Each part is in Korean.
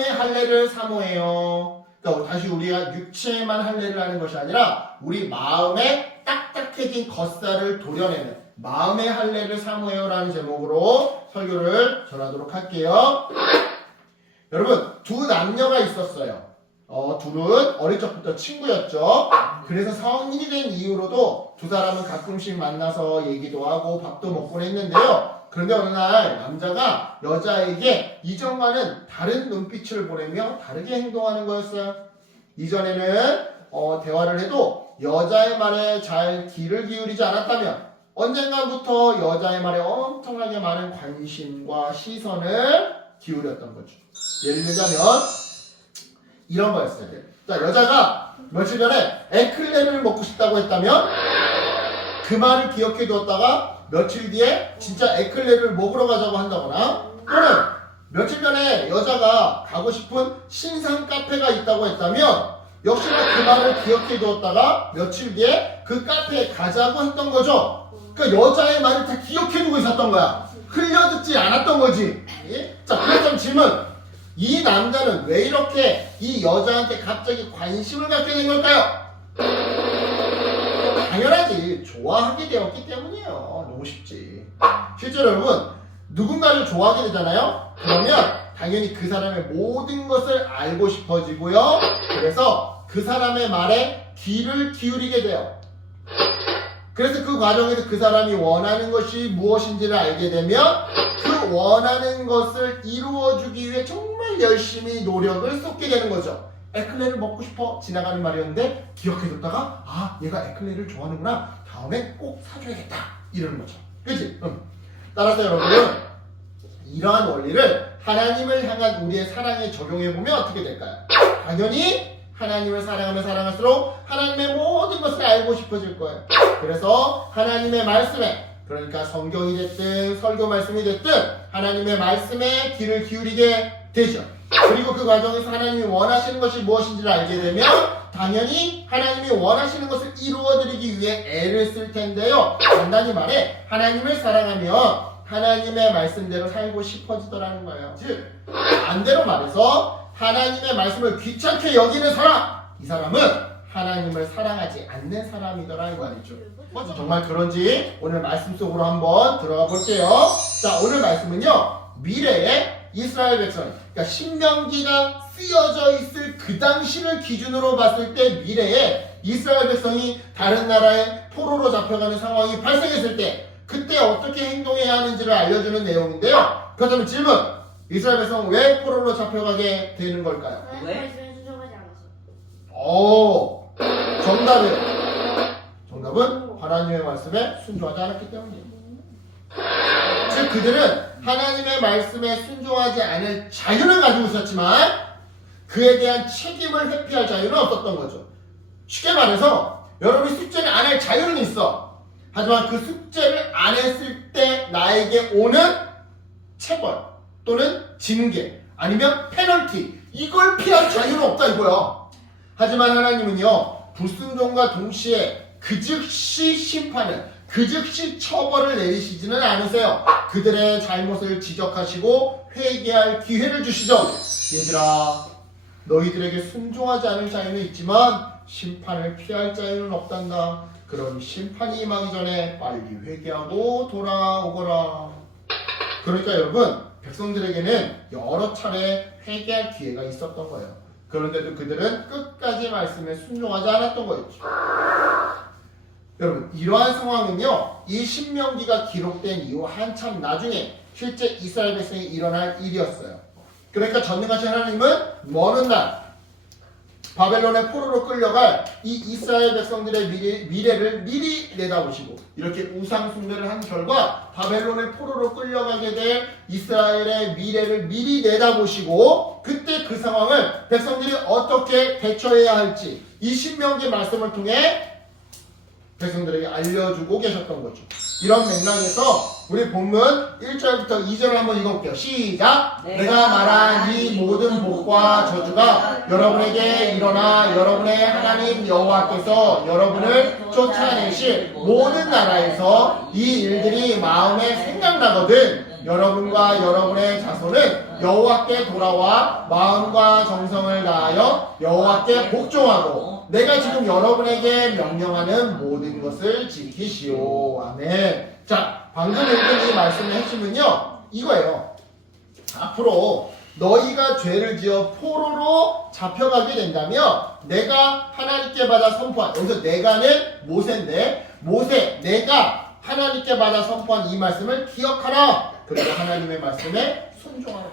마음의 할례를 사모해요. 그러니까 다시 우리가 육체만 할례를 하는 것이 아니라 우리 마음에 딱딱해진 겉살을 도려내는 마음의 할례를 사모해요라는 제목으로 설교를 전하도록 할게요. 여러분, 두 남녀가 있었어요. 둘은 어릴 적부터 친구였죠. 그래서 성인이 된 이후로도 두 사람은 가끔씩 만나서 얘기도 하고 밥도 먹곤 했는데요. 그런데 어느 날 남자가 여자에게 이전과는 다른 눈빛을 보내며 다르게 행동하는 거였어요. 이전에는 대화를 해도 여자의 말에 잘 귀를 기울이지 않았다면 언젠가부터 여자의 말에 엄청나게 많은 관심과 시선을 기울였던 거죠. 예를 들자면 이런 거였어요. 자, 여자가 며칠 전에 에클레르를 먹고 싶다고 했다면 그 말을 기억해 두었다가 며칠 뒤에 진짜 에클레르를 먹으러 가자고 한다거나, 또는 며칠 전에 여자가 가고 싶은 신상 카페가 있다고 했다면 역시나 그 말을 기억해 두었다가 며칠 뒤에 그 카페에 가자고 했던 거죠. 그러니까 여자의 말을 다 기억해 두고 있었던 거야. 흘려듣지 않았던 거지. 자, 그렇다면 질문. 이 남자는 왜 이렇게 이 여자한테 갑자기 관심을 갖게 된 걸까요? 당연하지. 좋아하게 되었기 때문이에요. 너무 쉽지. 실제로 여러분, 누군가를 좋아하게 되잖아요? 그러면 당연히 그 사람의 모든 것을 알고 싶어지고요. 그래서 그 사람의 말에 귀를 기울이게 돼요. 그래서 그 과정에서 그 사람이 원하는 것이 무엇인지를 알게 되면 그 원하는 것을 이루어주기 위해 정말 열심히 노력을 쏟게 되는 거죠. 에클레를 먹고 싶어 지나가는 말이었는데 기억해뒀다가 아, 얘가 에클레를 좋아하는구나. 다음에 꼭 사줘야겠다. 이러는 거죠. 그치? 따라서 여러분은 이러한 원리를 하나님을 향한 우리의 사랑에 적용해보면 어떻게 될까요? 당연히 하나님을 사랑하면 사랑할수록 하나님의 모든 것을 알고 싶어질 거예요. 그래서 하나님의 말씀에, 그러니까 성경이 됐든 설교 말씀이 됐든 하나님의 말씀에 귀를 기울이게 되죠. 그리고 그 과정에서 하나님이 원하시는 것이 무엇인지를 알게 되면 당연히 하나님이 원하시는 것을 이루어드리기 위해 애를 쓸 텐데요. 간단히 말해 하나님을 사랑하면 하나님의 말씀대로 살고 싶어지더라는 거예요. 즉 반대로 말해서 하나님의 말씀을 귀찮게 여기는 사람, 이 사람은 하나님을 사랑하지 않는 사람이더라는 거 아니죠. 정말 그런지 오늘 말씀 속으로 한번 들어가 볼게요. 자, 오늘 말씀은요, 미래의 이스라엘 백성, 그러니까 신명기가 쓰여져 있을 그 당시를 기준으로 봤을 때 미래에 이스라엘 백성이 다른 나라에 포로로 잡혀가는 상황이 발생했을 때 그때 어떻게 행동해야 하는지를 알려주는 내용인데요. 그렇다면 질문, 이스라엘 백성 왜 포로로 잡혀가게 되는 걸까요? 말씀에 순종하지 않았어. 정답은 하나님의 말씀에 순종하지 않았기 때문이에요. 즉 그들은 하나님의 말씀에 순종하지 않을 자유를 가지고 있었지만 그에 대한 책임을 회피할 자유는 없었던 거죠. 쉽게 말해서 여러분이 숙제를 안 할 자유는 있어. 하지만 그 숙제를 안 했을 때 나에게 오는 체벌 또는 징계 아니면 페널티, 이걸 피할 자유는 없다 이거야. 하지만 하나님은요, 불순종과 동시에 그 즉시 심판을, 그 즉시 처벌을 내리시지는 않으세요. 그들의 잘못을 지적하시고 회개할 기회를 주시죠. 얘들아, 너희들에게 순종하지 않을 자유는 있지만 심판을 피할 자유는 없단다. 그럼 심판이 임하기 전에 빨리 회개하고 돌아오거라. 그러니까 여러분, 백성들에게는 여러 차례 회개할 기회가 있었던 거예요. 그런데도 그들은 끝까지 말씀에 순종하지 않았던 거였죠. 여러분, 이러한 상황은요, 이 신명기가 기록된 이후 한참 나중에 실제 이스라엘 백성이 일어날 일이었어요. 그러니까 전능하신 하나님은 먼 날 바벨론의 포로로 끌려갈 이 이스라엘 백성들의 미래를 미리 내다보시고 이렇게 우상 숭배를 한 결과 바벨론의 포로로 끌려가게 될 이스라엘의 미래를 미리 내다보시고 그때 그 상황을 백성들이 어떻게 대처해야 할지 이 신명기 말씀을 통해 백성들에게 알려주고 계셨던 거죠. 이런 맥락에서 우리 본문 1절부터 2절을 한번 읽어볼게요. 시작! 내가 말한 이 모든 복과 저주가 여러분에게 일어나 여러분의 하나님 여호와께서 여러분을 쫓아내실 모든 나라에서 이 일들이 마음에 생각나거든 여러분과 여러분의 자손은 여호와께 돌아와 마음과 정성을 다하여 여호와께 복종하고 내가 지금 여러분에게 명령하는 모든 것을 지키시오. 아멘. 자, 방금 읽은 이 말씀의 핵심은요, 이거예요. 앞으로 너희가 죄를 지어 포로로 잡혀가게 된다면 내가 하나님께 받아 선포한, 여기서 내가는 모세인데, 모세, 내가 하나님께 받아 선포한 이 말씀을 기억하라. 그리고 하나님의 말씀에 순종하라.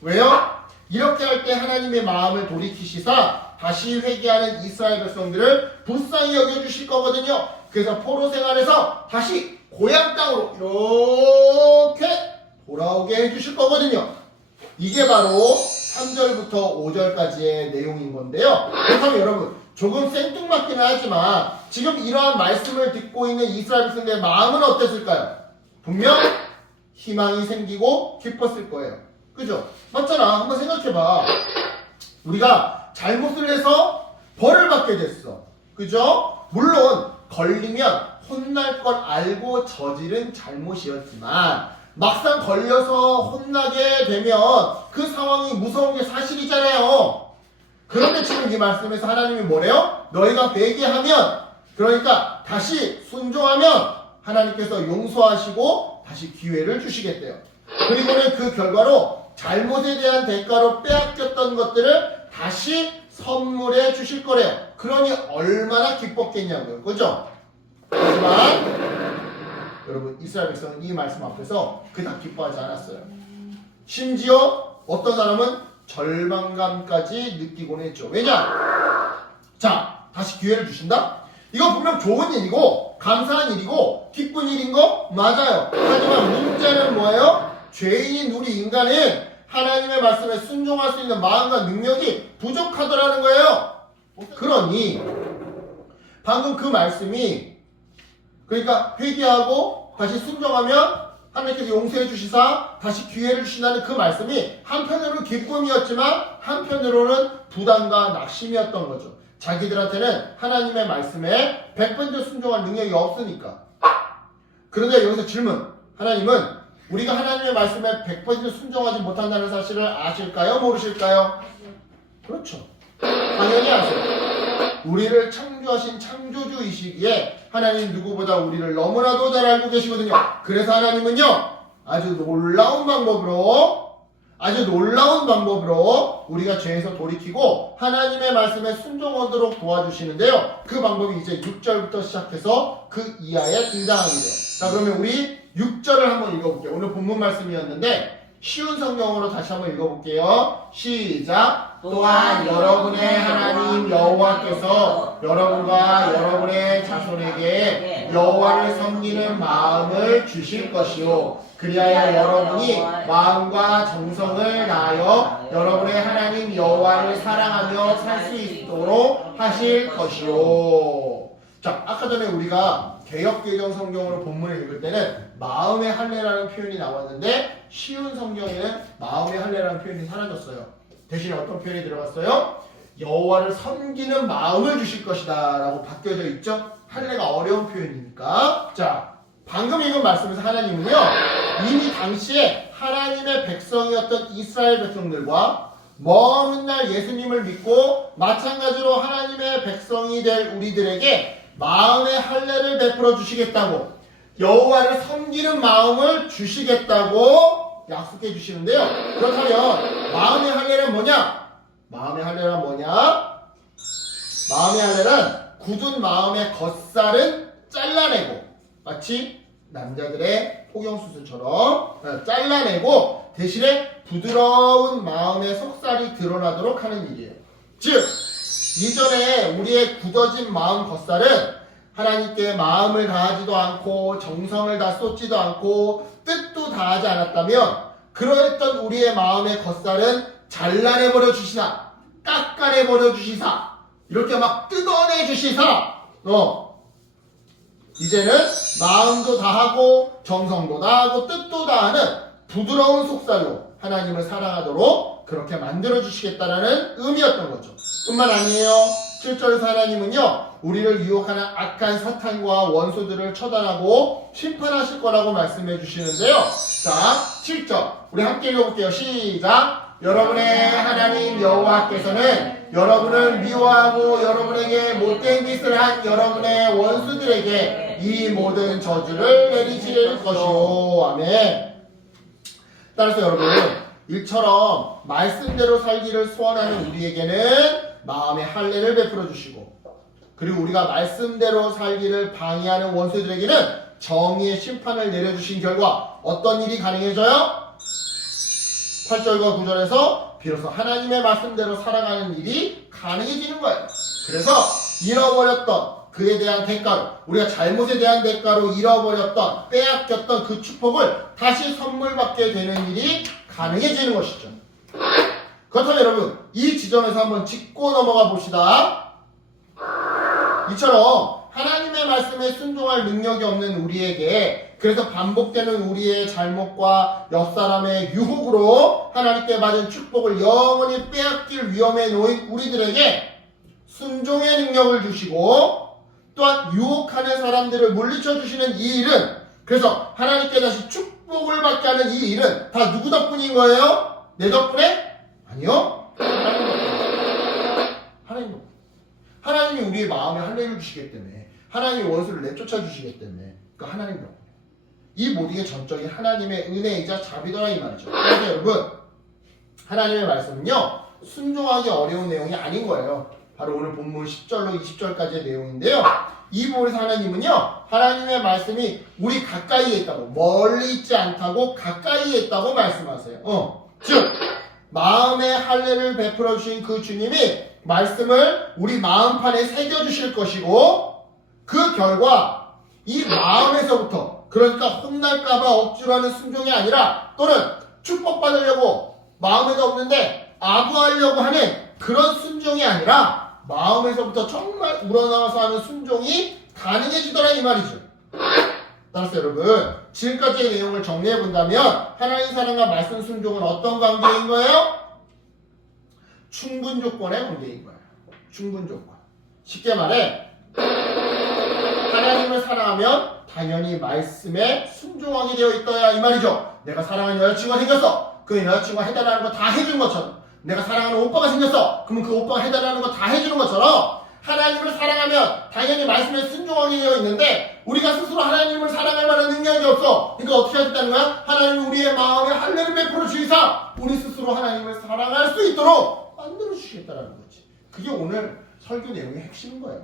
왜요? 이렇게 할 때 하나님의 마음을 돌이키시사 다시 회개하는 이스라엘 백성들을 불쌍히 여겨주실 거거든요. 그래서 포로 생활에서 다시 고향 땅으로 이렇게 돌아오게 해주실 거거든요. 이게 바로 3절부터 5절까지의 내용인 건데요. 그렇다면 여러분, 조금 생뚱맞기는 하지만 지금 이러한 말씀을 듣고 있는 이스라엘 백성들의 마음은 어땠을까요? 분명 희망이 생기고 기뻤을 거예요. 그죠? 맞잖아. 한번 생각해봐. 우리가 잘못을 해서 벌을 받게 됐어. 그죠? 물론 걸리면 혼날 걸 알고 저지른 잘못이었지만 막상 걸려서 혼나게 되면 그 상황이 무서운 게 사실이잖아요. 그런데 지금 이 말씀에서 하나님이 뭐래요? 너희가 회개하면, 그러니까 다시 순종하면 하나님께서 용서하시고 다시 기회를 주시겠대요. 그리고는 그 결과로 잘못에 대한 대가로 빼앗겼던 것들을 다시 선물해 주실 거래요. 그러니 얼마나 기뻤겠냐고요. 그죠? 하지만 여러분, 이스라엘 백성은 이 말씀 앞에서 그닥 기뻐하지 않았어요. 심지어 어떤 사람은 절망감까지 느끼곤 했죠. 왜냐? 자, 다시 기회를 주신다? 이건 분명 좋은 일이고 감사한 일이고 기쁜 일인 거 맞아요. 하지만 문제는 뭐예요? 죄인인 우리 인간은 하나님의 말씀에 순종할 수 있는 마음과 능력이 부족하더라는 거예요. 그러니 방금 그 말씀이, 그러니까 회개하고 다시 순종하면 하나님께서 용서해 주시사 다시 기회를 주신다는 그 말씀이 한편으로는 기쁨이었지만 한편으로는 부담과 낙심이었던 거죠. 자기들한테는 하나님의 말씀에 100% 순종할 능력이 없으니까. 그런데 여기서 질문, 하나님은 우리가 하나님의 말씀에 100% 순종하지 못한다는 사실을 아실까요? 모르실까요? 그렇죠. 당연히 아세요. 우리를 창조하신 창조주이시기에 하나님 누구보다 우리를 너무나도 잘 알고 계시거든요. 그래서 하나님은요, 아주 놀라운 방법으로 우리가 죄에서 돌이키고 하나님의 말씀에 순종하도록 도와주시는데요. 그 방법이 이제 6절부터 시작해서 그 이하에 등장하게 돼요. 자, 그러면 우리 6절을 한번 읽어볼게요. 오늘 본문 말씀이었는데 쉬운 성경으로 다시 한번 읽어볼게요. 시작. 또한 여러분의 하나님 여호와께서 여러분과 여러분의 자손에게 여호와를 섬기는 마음을 주실 것이요, 그리하여 여러분이 마음과 정성을 다하여 여러분의 하나님 여호와를 사랑하며 살 수 있도록 하실 것이요. 자, 아까 전에 우리가 개역개정 성경으로 본문을 읽을 때는 마음의 할례라는 표현이 나왔는데 쉬운 성경에는 마음의 할례라는 표현이 사라졌어요. 대신에 어떤 표현이 들어갔어요? 여호와를 섬기는 마음을 주실 것이다 라고 바뀌어져 있죠. 할례가 어려운 표현이니까. 자, 방금 읽은 말씀에서 하나님은요, 이미 당시에 하나님의 백성이었던 이스라엘 백성들과 먼 훗날 예수님을 믿고 마찬가지로 하나님의 백성이 될 우리들에게 마음의 할례를 베풀어 주시겠다고, 여호와를 섬기는 마음을 주시겠다고 약속해 주시는데요. 그렇다면 마음의 할례는 뭐냐? 마음의 할례란 뭐냐? 마음의 할례는 굳은 마음의 겉살은 잘라내고, 마치 남자들의 폭염수술처럼 잘라내고 대신에 부드러운 마음의 속살이 드러나도록 하는 일이에요. 즉, 이전에 우리의 굳어진 마음 겉살은 하나님께 마음을 다하지도 않고 정성을 다 쏟지도 않고 뜻도 다하지 않았다면 그러했던 우리의 마음의 겉살은 잘라내버려 주시사, 깎아내버려 주시사, 이렇게 막 뜯어내 주시사, 이제는 마음도 다하고 정성도 다하고 뜻도 다하는 부드러운 속살로 하나님을 사랑하도록 그렇게 만들어 주시겠다라는 의미였던 거죠. 뿐만 아니에요. 7절에서 하나님은요, 우리를 유혹하는 악한 사탄과 원수들을 처단하고 심판하실 거라고 말씀해 주시는데요. 자, 7절 우리 함께 읽어볼게요. 시작. 여러분의 하나님 여호와께서는 여러분을 미워하고 여러분에게 못된 짓을 한 여러분의 원수들에게 이 모든 저주를 내리실 것이오. 아멘. 따라서 여러분, 일처럼 말씀대로 살기를 소원하는 우리에게는 마음의 할례를 베풀어 주시고, 그리고 우리가 말씀대로 살기를 방해하는 원수들에게는 정의의 심판을 내려주신 결과 어떤 일이 가능해져요? 8절과 9절에서 비로소 하나님의 말씀대로 살아가는 일이 가능해지는 거예요. 그래서 잃어버렸던 그에 대한 대가로, 우리가 잘못에 대한 대가로 잃어버렸던, 빼앗겼던 그 축복을 다시 선물 받게 되는 일이 가능해지는 것이죠. 그렇다면 여러분, 이 지점에서 한번 짚고 넘어가 봅시다. 이처럼 하나님의 말씀에 순종할 능력이 없는 우리에게, 그래서 반복되는 우리의 잘못과 옆사람의 유혹으로 하나님께 받은 축복을 영원히 빼앗길 위험에 놓인 우리들에게 순종의 능력을 주시고, 또한 유혹하는 사람들을 물리쳐 주시는 이 일은, 그래서 하나님께 다시 축복을 받게 하는 이 일은 다 누구 덕분인 거예요? 내 덕분에? 아니요. 하나님 덕분에. 하나님 덕분에. 하나님이 우리의 마음에 할례를 주시기 때문에, 하나님이 원수를 내쫓아 주시기 때문에, 그 하나님 덕분에. 이 모든 게 전적인 하나님의 은혜이자 자비더라 이 말이죠. 그래서 여러분, 하나님의 말씀은요, 순종하기 어려운 내용이 아닌 거예요. 바로 오늘 본문 10절로 20절까지의 내용인데요. 이 부분에서 하나님은요, 하나님의 말씀이 우리 가까이에 있다고, 멀리 있지 않다고 가까이에 있다고 말씀하세요. 즉 마음의 할례를 베풀어 주신 그 주님이 말씀을 우리 마음판에 새겨주실 것이고, 그 결과 이 마음에서부터, 그러니까 혼날까봐 억지로 하는 순종이 아니라, 또는 축복받으려고 마음에도 없는데 아부하려고 하는 그런 순종이 아니라, 마음에서부터 정말 우러나와서 하는 순종이 가능해지더라 이 말이죠. 따라서 여러분, 지금까지의 내용을 정리해 본다면 하나님 사랑과 말씀 순종은 어떤 관계인 거예요? 충분 조건의 관계인 거예요. 충분 조건. 쉽게 말해, 하나님을 사랑하면 당연히 말씀에 순종하게 되어 있어야 이 말이죠. 내가 사랑하는 여자친구가 생겼어. 그 여자친구가 해달라는 거 다 해준 것처럼, 내가 사랑하는 오빠가 생겼어. 그러면 그 오빠가 해달라는 거 다 해주는 것처럼, 하나님을 사랑하면 당연히 말씀에 순종하게 되어 있는데, 우리가 스스로 하나님을 사랑할 만한 능력이 없어. 그러니까 어떻게 하겠다는 거야? 하나님은 우리의 마음에 할례를 베풀어 주시사 우리 스스로 하나님을 사랑할 수 있도록 만들어 주시겠다는 거지. 그게 오늘 설교 내용의 핵심인 거예요.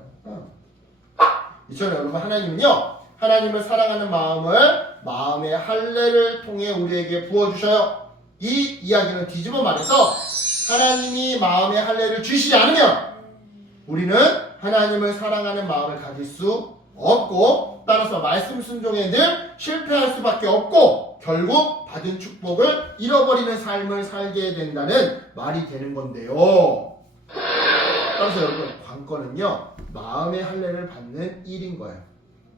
이처럼 여러분, 하나님은요, 하나님을 사랑하는 마음의 할례를 통해 우리에게 부어주셔요. 이 이야기는 뒤집어 말해서, 하나님이 마음의 할례를 주시지 않으면 우리는 하나님을 사랑하는 마음을 가질 수 없고, 따라서 말씀 순종에 늘 실패할 수밖에 없고, 결국 받은 축복을 잃어버리는 삶을 살게 된다는 말이 되는 건데요. 따라서 여러분, 관건은요, 마음의 할례를 받는 일인 거예요.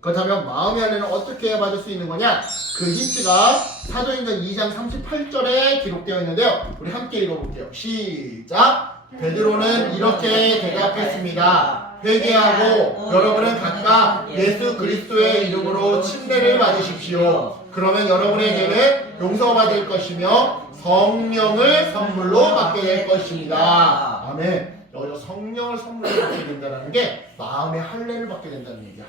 그렇다면 마음의 할례는 어떻게 해야 받을 수 있는 거냐? 그 힌트가 사도행전 2장 38절에 기록되어 있는데요. 우리 함께 읽어볼게요. 시작! 베드로는 이렇게 대답했습니다. 회개하고 여러분은 각각 예수 그리스도의 이름으로 침례를 받으십시오. 그러면 여러분의 죄는 용서받을 것이며 성령을 선물로 받게 될 것입니다. 아멘. 여기서 성령을 선물로 받게 된다는 게 마음의 할례를 받게 된다는 얘기야.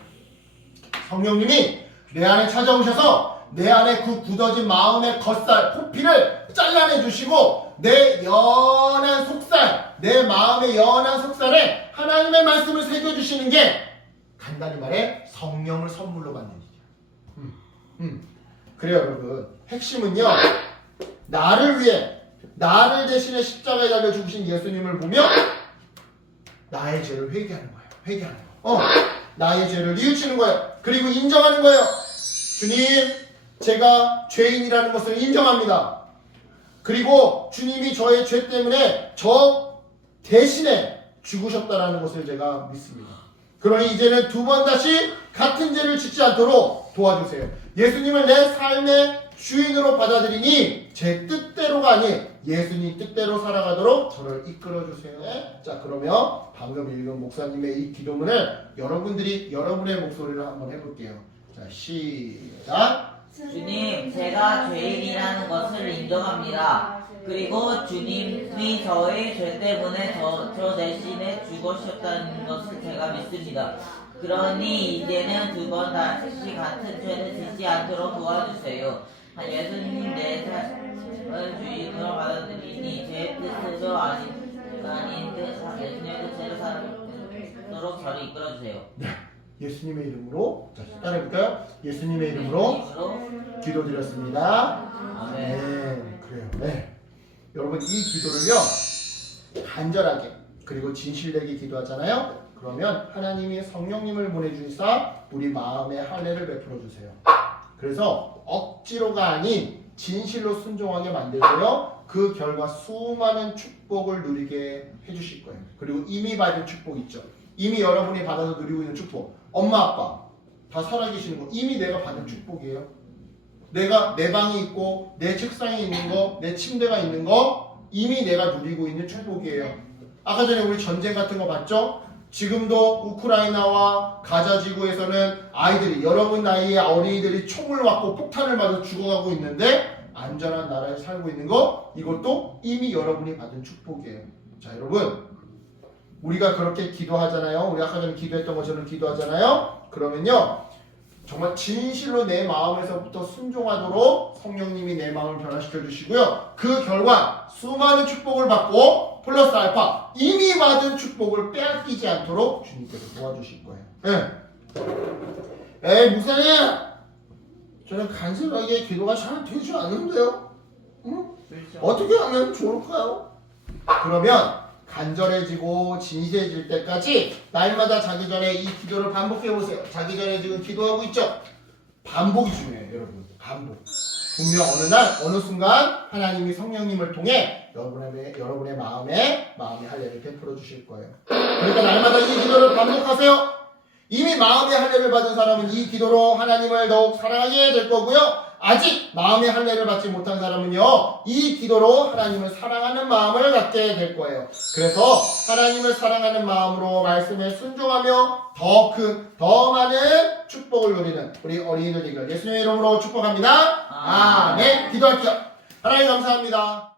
성령님이 내 안에 찾아오셔서 내 안에 그 굳어진 마음의 겉살, 포피를 잘라내 주시고, 내 연한 속살, 내 마음의 연한 속살에 하나님의 말씀을 새겨주시는 게, 간단히 말해 성령을 선물로 받는 일이야. 그래요 여러분, 핵심은요, 나를 위해, 나를 대신해 십자가에 달려 죽으신 예수님을 보며 나의 죄를 회개하는 거예요. 회개하는 거. 나의 죄를 뉘우치는 거예요. 그리고 인정하는 거예요. 주님, 제가 죄인이라는 것을 인정합니다. 그리고 주님이 저의 죄 때문에 저 대신에 죽으셨다는 것을 제가 믿습니다. 그러니 이제는 두 번 다시 같은 죄를 짓지 않도록 도와주세요. 예수님을 내 삶의 주인으로 받아들이니 제 뜻대로가 아닌 예수님 뜻대로 살아가도록 저를 이끌어 주세요. 자, 그러면 방금 읽은 목사님의 이 기도문을 여러분들이 여러분의 목소리로 한번 해볼게요. 자, 시작. 주님, 제가 죄인이라는 것을 인정합니다. 그리고 주님이 저의 죄 때문에 저 대신에 죽으셨다는 것을 제가 믿습니다. 그러니 이제는 두 번 다시 같은 죄를 짓지 않도록 도와주세요. 예수님 내 삶을 주인으로 받아들이니 제 뜻대로 아닌 듯 예수님의 뜻대로 살도록 저를 이끌어주세요. 예수님의 이름으로, 자, 따라해볼까요? 예수님의 이름으로 기도드렸습니다. 아멘. 그래요. 네. 여러분, 이 기도를요, 간절하게 그리고 진실되게 기도하잖아요. 그러면 하나님이 성령님을 보내주시사 우리 마음에 할례를 베풀어 주세요. 그래서 억지로가 아닌 진실로 순종하게 만들고요, 그 결과 수많은 축복을 누리게 해주실 거예요. 그리고 이미 받은 축복 있죠. 이미 여러분이 받아서 누리고 있는 축복, 엄마 아빠 다 살아계시는 거 이미 내가 받은 축복이에요. 내가 내 방이 있고 내 책상에 있는 거, 내 침대가 있는 거 이미 내가 누리고 있는 축복이에요. 아까 전에 우리 전쟁 같은 거 봤죠? 지금도 우크라이나와 가자 지구에서는 아이들이, 여러분 나이의 어린이들이 총을 맞고 폭탄을 맞아 죽어가고 있는데 안전한 나라에 살고 있는 거, 이것도 이미 여러분이 받은 축복이에요. 자, 여러분, 우리가 그렇게 기도하잖아요. 우리 아까 전에 기도했던 것처럼 기도하잖아요. 그러면요, 정말 진실로 내 마음에서부터 순종하도록 성령님이 내 마음을 변화시켜 주시고요, 그 결과 수많은 축복을 받고 플러스 알파 이미 받은 축복을 빼앗기지 않도록 주님께서 도와주실 거예요. 네. 에이, 목사님, 저는 간절하게 기도가 잘 되지 않는데요. 응? 어떻게 하면 좋을까요? 그러면 간절해지고 진실해질 때까지 날마다 자기 전에 이 기도를 반복해보세요. 자기 전에 지금 기도하고 있죠? 반복이 중요해요, 여러분. 반복. 분명 어느 날, 어느 순간 하나님이 성령님을 통해 여러분의 마음에 할례를 베풀어 주실 거예요. 그러니까 날마다 이 기도를 반복하세요. 이미 마음의 할례를 받은 사람은 이 기도로 하나님을 더욱 사랑하게 될 거고요, 아직 마음의 할례를 받지 못한 사람은요, 이 기도로 하나님을 사랑하는 마음을 갖게 될 거예요. 그래서 하나님을 사랑하는 마음으로 말씀에 순종하며 더 많은 축복을 누리는 우리 어린이들 되기를 예수님의 이름으로 축복합니다. 아멘. 기도할게요. 하나님 감사합니다.